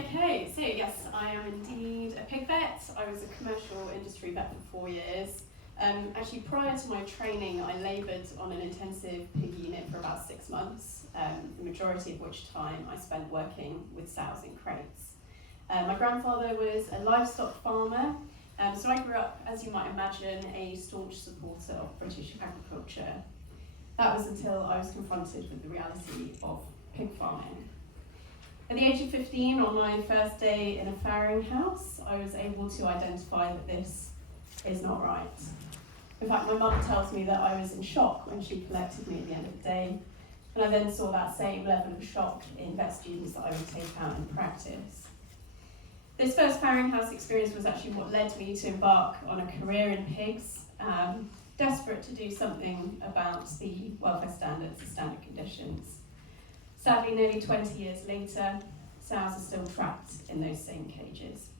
Okay, so yes, I am indeed a pig vet. I was a commercial industry vet for 4 years. Actually, prior to my training, I laboured on an intensive pig unit for about 6 months, the majority of which time I spent working with sows in crates. My grandfather was a livestock farmer, so I grew up, as you might imagine, a staunch supporter of British agriculture. That was until I was confronted with the reality of pig farming. At the age of 15, on my first day in a farrowing house, I was able to identify that this is not right. In fact, my mum tells me that I was in shock when she collected me at the end of the day, and I then saw that same level of shock in vet students that I would take out in practice. This first farrowing house experience was actually what led me to embark on a career in pigs, desperate to do something about the welfare standards and standard conditions. Sadly, nearly 20 years later, sows are still trapped in those same cages.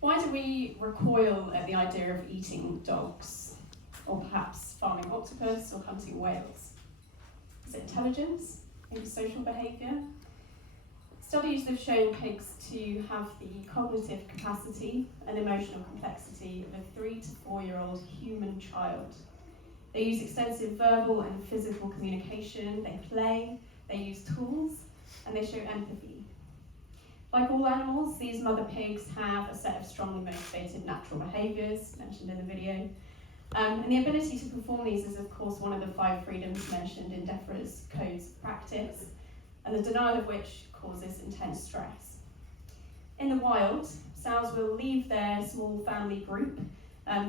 Why do we recoil at the idea of eating dogs, or perhaps farming octopus or hunting whales? Is it intelligence? Maybe social behaviour? Studies have shown pigs to have the cognitive capacity and emotional complexity of a 3 to 4 year old human child. They use extensive verbal and physical communication, they play, they use tools, and they show empathy. Like all animals, these mother pigs have a set of strongly motivated natural behaviours, mentioned in the video, and the ability to perform these is of course one of the 5 freedoms mentioned in DEFRA's codes of practice, and the denial of which causes intense stress. In the wild, sows will leave their small family group.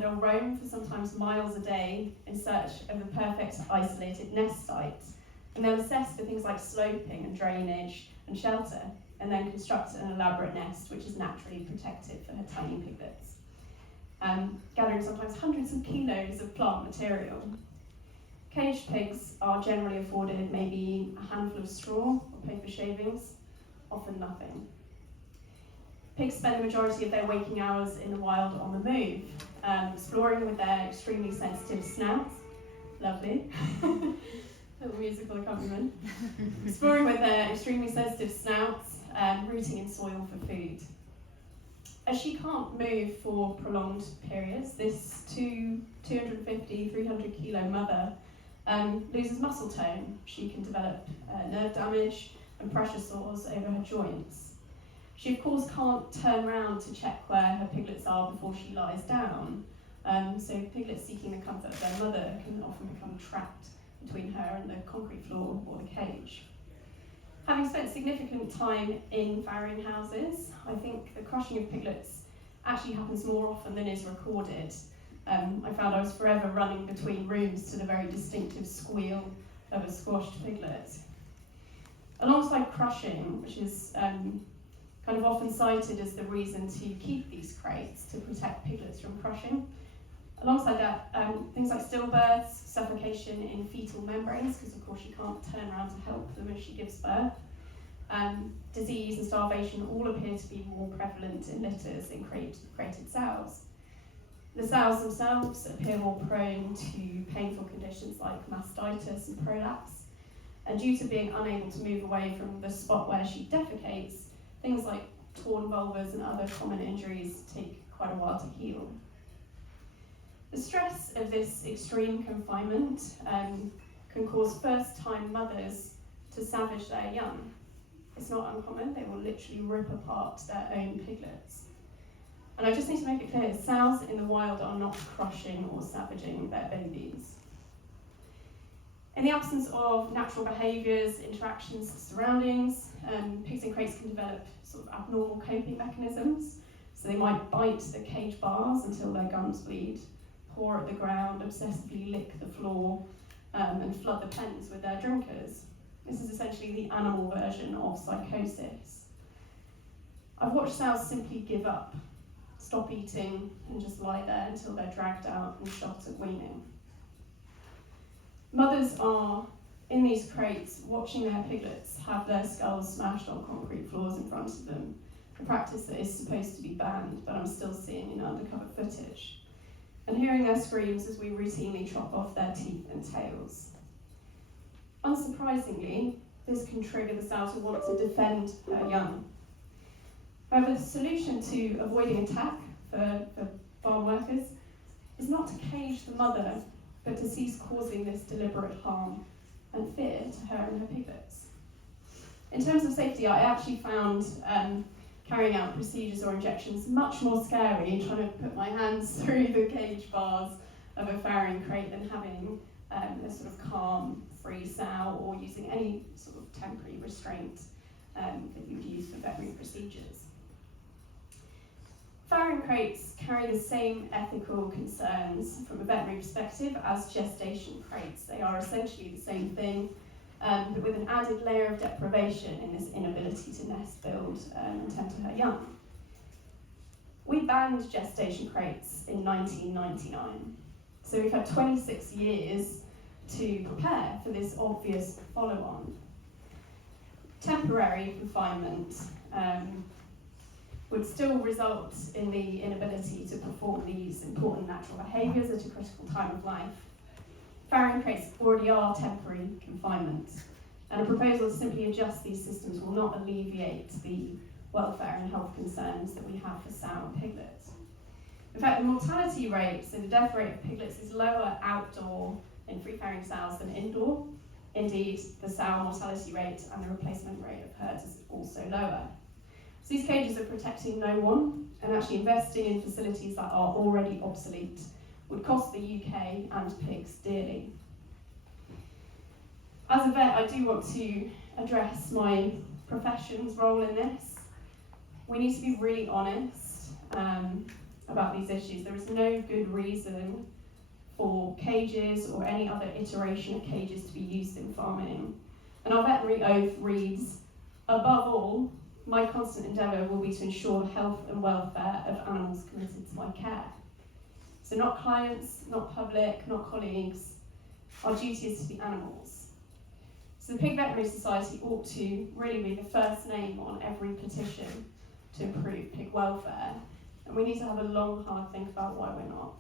They'll roam for sometimes miles a day in search of the perfect isolated nest site, and they'll assess for things like sloping and drainage and shelter, and then construct an elaborate nest which is naturally protected for her tiny piglets, gathering sometimes hundreds of kilos of plant material. Caged pigs are generally afforded maybe a handful of straw or paper shavings, often nothing. Pigs spend the majority of their waking hours in the wild on the move, exploring with their extremely sensitive snouts. Lovely. Little musical accompaniment. Exploring with their extremely sensitive snouts, rooting in soil for food. As she can't move for prolonged periods, this 250, 300 kilo mother loses muscle tone. She can develop nerve damage and pressure sores over her joints. She of course can't turn around to check where her piglets are before she lies down, so piglets seeking the comfort of their mother can often become trapped between her and the concrete floor or the cage. Having spent significant time in farrowing houses, I think the crushing of piglets actually happens more often than is recorded. I found I was forever running between rooms to the very distinctive squeal of a squashed piglet. Alongside crushing, which is kind of often cited as the reason to keep these crates, to protect piglets from crushing. Alongside that, things like stillbirths, suffocation in fetal membranes, because of course you can't turn around to help them as she gives birth, disease and starvation all appear to be more prevalent in litters in crated sows. The sows themselves appear more prone to painful conditions like mastitis and prolapse, and due to being unable to move away from the spot where she defecates, things like torn vulvas and other common injuries take quite a while to heal. The stress of this extreme confinement can cause first-time mothers to savage their young. It's not uncommon, they will literally rip apart their own piglets. And I just need to make it clear, sows in the wild are not crushing or savaging their babies. In the absence of natural behaviours, interactions, surroundings, pigs in crates can develop sort of abnormal coping mechanisms. So they might bite the cage bars until their gums bleed, paw at the ground, obsessively lick the floor, and flood the pens with their drinkers. This is essentially the animal version of psychosis. I've watched sows simply give up, stop eating, and just lie there until they're dragged out and shot at weaning. Mothers are in these crates watching their piglets have their skulls smashed on concrete floors in front of them, a practice that is supposed to be banned, but I'm still seeing in undercover footage, and hearing their screams as we routinely chop off their teeth and tails. Unsurprisingly, this can trigger the sow to want to defend her young. However, the solution to avoiding attack for farm workers is not to cage the mother, but to cease causing this deliberate harm and fear to her and her piglets. In terms of safety, I actually found carrying out procedures or injections much more scary, trying to put my hands through the cage bars of a farrowing crate than having a sort of calm, free sow or using any sort of temporary restraint that you would use for veterinary procedures. Farrowing crates carry the same ethical concerns from a veterinary perspective as gestation crates. They are essentially the same thing, but with an added layer of deprivation in this inability to nest, build, and tend to her young. We banned gestation crates in 1999, so we've had 26 years to prepare for this obvious follow-on. Temporary confinement would still result in the inability to perform these important natural behaviours at a critical time of life. Farrowing crates already are temporary confinement, and a proposal to simply adjust these systems will not alleviate the welfare and health concerns that we have for sow and piglets. In fact, the mortality rate, so the death rate of piglets, is lower outdoor in free farrowing sows than indoor. Indeed, the sow mortality rate and the replacement rate of herds is also lower. So these cages are protecting no one, and actually investing in facilities that are already obsolete would cost the UK and pigs dearly. As a vet, I do want to address my profession's role in this. We need to be really honest about these issues. There is no good reason for cages or any other iteration of cages to be used in farming. And our veterinary oath reads, above all, my constant endeavour will be to ensure the health and welfare of animals committed to my care. So not clients, not public, not colleagues. Our duty is to the animals. So the Pig Veterinary Society ought to really be the first name on every petition to improve pig welfare. And we need to have a long, hard think about why we're not.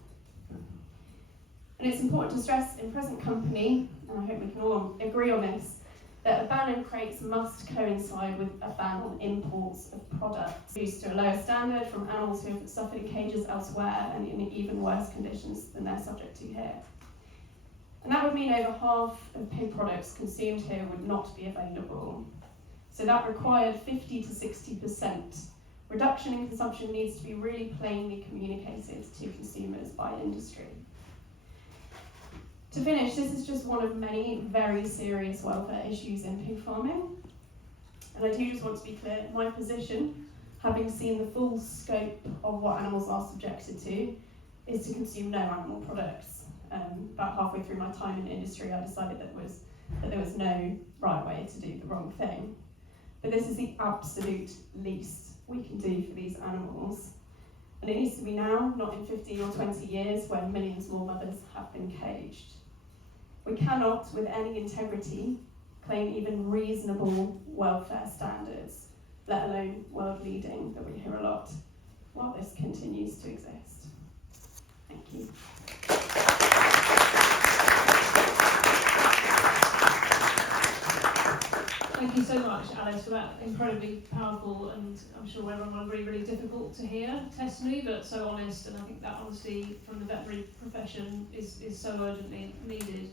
And it's important to stress in present company, and I hope we can all agree on this, that a ban on crates must coincide with a ban on imports of products produced to a lower standard from animals who have suffered in cages elsewhere and in even worse conditions than they're subject to here. And that would mean over half of pig products consumed here would not be available. So that required 50 to 60% reduction in consumption needs to be really plainly communicated to consumers by industry. To finish, this is just one of many very serious welfare issues in pig farming. And I do just want to be clear, my position, having seen the full scope of what animals are subjected to, is to consume no animal products. About halfway through my time in the industry, I decided that there was no right way to do the wrong thing. But this is the absolute least we can do for these animals. And it needs to be now, not in 15 or 20 years, when millions more mothers have been caged. We cannot, with any integrity, claim even reasonable welfare standards, let alone world-leading, that we hear a lot, while this continues to exist. Thank you. Thank you so much, Alice, for that incredibly powerful and I'm sure everyone will agree really difficult to hear testimony, but so honest, and I think that honesty from the veterinary profession is so urgently needed.